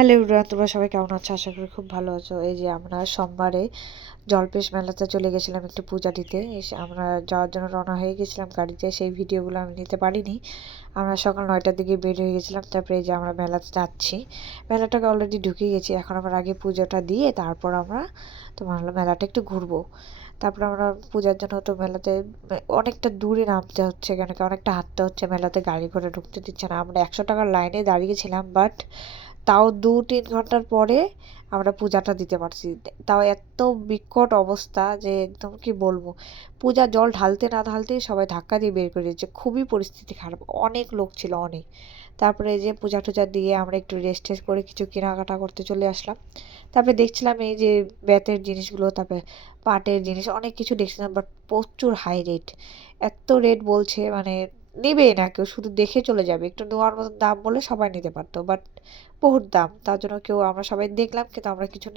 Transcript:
Hello everyone, তোমরা সবাই কেমন আছো? আশা করি খুব ভালো আছো। এই যে আমরা সোমবারে জলপেশ মেলাতে চলে গেছিলাম একটু পূজা দিতে। এসে আমরা যাওয়ার জন্য রওনা হয়ে গেছিলাম গাড়িতে, সেই ভিডিওগুলো আমি নিতে পারিনি। আমরা সকাল 9টার দিকে বের হয়ে গেছিলাম। তারপরে এই যে আমরা মেলাতে যাচ্ছি, মেলাটাকে অলরেডি ঢুকে গেছি। এখন আমরা আগে পুজোটা দিয়ে তারপর আমরা তোমার হলো মেলাটা একটু ঘুরবো। তারপর আমরা পূজার জন্য তো মেলাতে অনেকটা দূরে নামতে হচ্ছে, কেন কি অনেকটা হাঁটতে হচ্ছে, মেলাতে গাড়ি করে ঢুকতে দিচ্ছে না। আমরা 100 টাকার লাইনে দাঁড়িয়েছিলাম, বাট তাও 2-3 ঘন্টার পরে আমরা পূজাটা দিতে পারছি। তাও এত বিকট অবস্থা যে একদম কি বলবো, পূজা জল ঢালতে না ঢালতেই সবাই ধাক্কা দিয়ে বের করে দিচ্ছে। খুবই পরিস্থিতি খারাপ, অনেক লোক ছিল, অনেক। তারপরে এই যে পূজা টুজা দিয়ে আমরা একটু রেস্ট টেস্ট করে কিছু কেনাকাটা করতে চলে আসলাম। তারপরে দেখছিলাম এই যে বেতের জিনিসগুলো, তারপরে পাটের জিনিস অনেক কিছু দেখছিলাম, বাট প্রচুর হাই রেট। এত রেট বলছে, মানে নেবেই না কেউ, শুধু দেখে চলে যাবে। একটু নেওয়ার মতন দাম বলে সবাই নিতে পারতো, বাট বহুত দাম। তার জন্য কেউ, আমরা সবাই দেখলাম কিন্তু আমরা কিছু